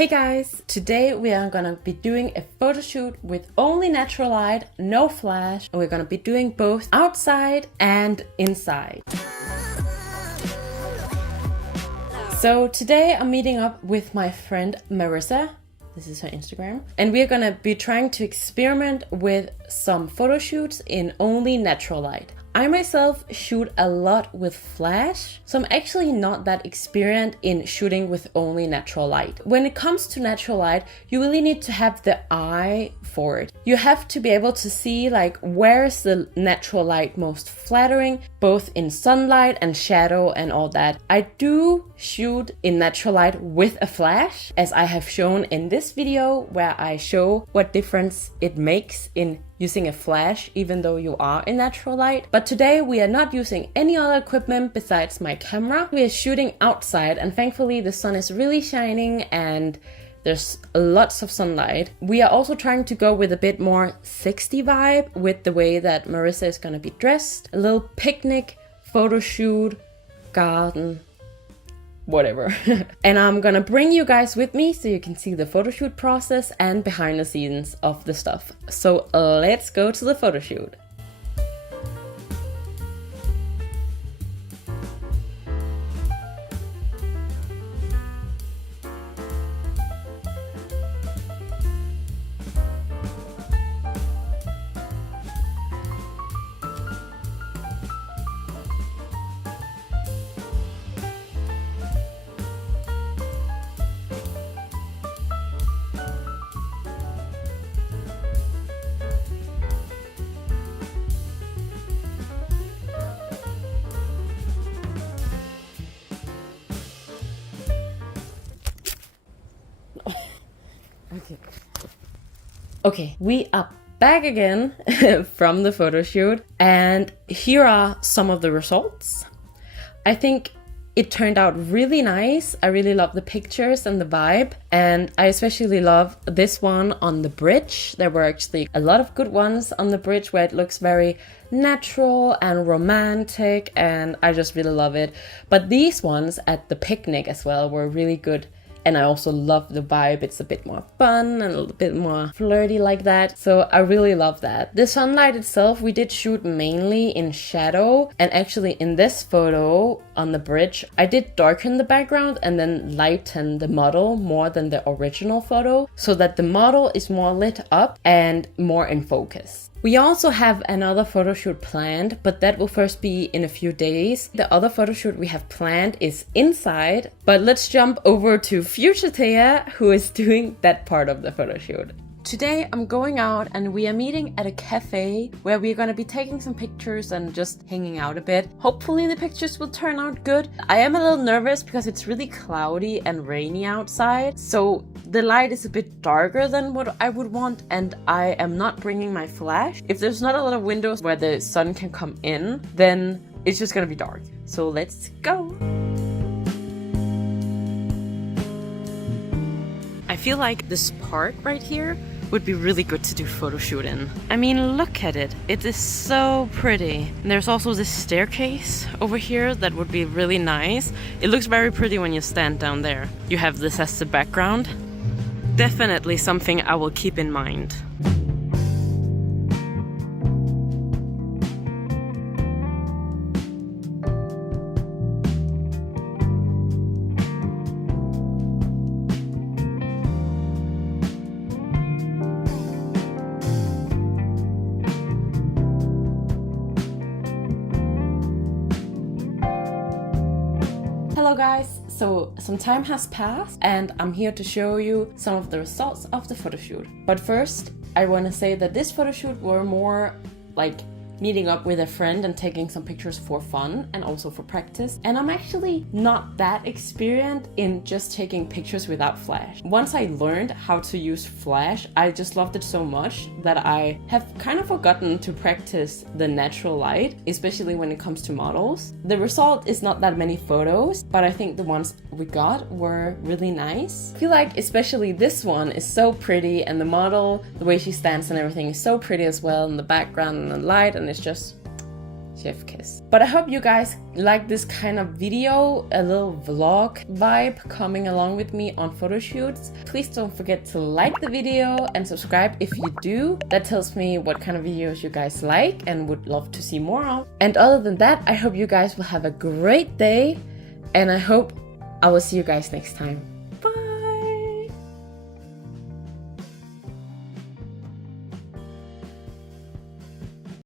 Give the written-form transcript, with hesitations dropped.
Hey guys! Today we are gonna be doing a photo shoot with only natural light, no flash, and we're gonna be doing both outside and inside. So today I'm meeting up with my friend Marissa. This is her Instagram. And we're gonna be trying to experiment with some photo shoots in only natural light. I myself shoot a lot with flash, so I'm actually not that experienced in shooting with only natural light. When it comes to natural light, you really need to have the eye for it. You have to be able to see like where is the natural light most flattering, both in sunlight and shadow and all that. I do shoot in natural light with a flash, as I have shown in this video where I show what difference it makes in using a flash even though you are in natural light. But today we are not using any other equipment besides my camera. We are shooting outside and thankfully the sun is really shining and there's lots of sunlight. We are also trying to go with a bit more 60s vibe with the way that Marissa is gonna be dressed. A little picnic, photo shoot, garden, whatever. And I'm gonna bring you guys with me so you can see the photo shoot process and behind the scenes of the stuff. So let's go to the photo shoot. Okay, we are back again from the photo shoot, and here are some of the results. I think it turned out really nice. I really love the pictures and the vibe, and I especially love this one on the bridge. There were actually a lot of good ones on the bridge where it looks very natural and romantic, and I just really love it. But these ones at the picnic as well were really good. And I also love the vibe. It's a bit more fun and a little bit more flirty like that. So I really love that. The sunlight itself, we did shoot mainly in shadow. And actually in this photo on the bridge, I did darken the background and then lighten the model more than the original photo, so that the model is more lit up and more in focus. We also have another photo shoot planned, but that will first be in a few days. The other photo shoot we have planned is inside, but let's jump over to future Thea, who is doing that part of the photo shoot. Today I'm going out and we are meeting at a cafe where we're gonna be taking some pictures and just hanging out a bit. Hopefully the pictures will turn out good. I am a little nervous because it's really cloudy and rainy outside, so the light is a bit darker than what I would want, and I am not bringing my flash. If there's not a lot of windows where the sun can come in, then it's just gonna be dark. So let's go! I feel like this part right here would be really good to do photo shoot in. I mean, look at it. It is so pretty. And there's also this staircase over here that would be really nice. It looks very pretty when you stand down there. You have this as the background. Definitely something I will keep in mind. Hello guys, so some time has passed and I'm here to show you some of the results of the photo shoot. But first, I want to say that this photo shoot were more like meeting up with a friend and taking some pictures for fun and also for practice. And I'm actually not that experienced in just taking pictures without flash. Once I learned how to use flash, I just loved it so much that I have kind of forgotten to practice the natural light, especially when it comes to models. The result is not that many photos, but I think the ones we got were really nice. I feel like especially this one is so pretty, and the model, the way she stands and everything is so pretty as well, and the background and the light, and it's just chef kiss. But I hope you guys like this kind of video, a little vlog vibe coming along with me on photo shoots. Please don't forget to like the video and subscribe if you do. That tells me what kind of videos you guys like and would love to see more of. And other than that, I hope you guys will have a great day, and I hope I will see you guys next time.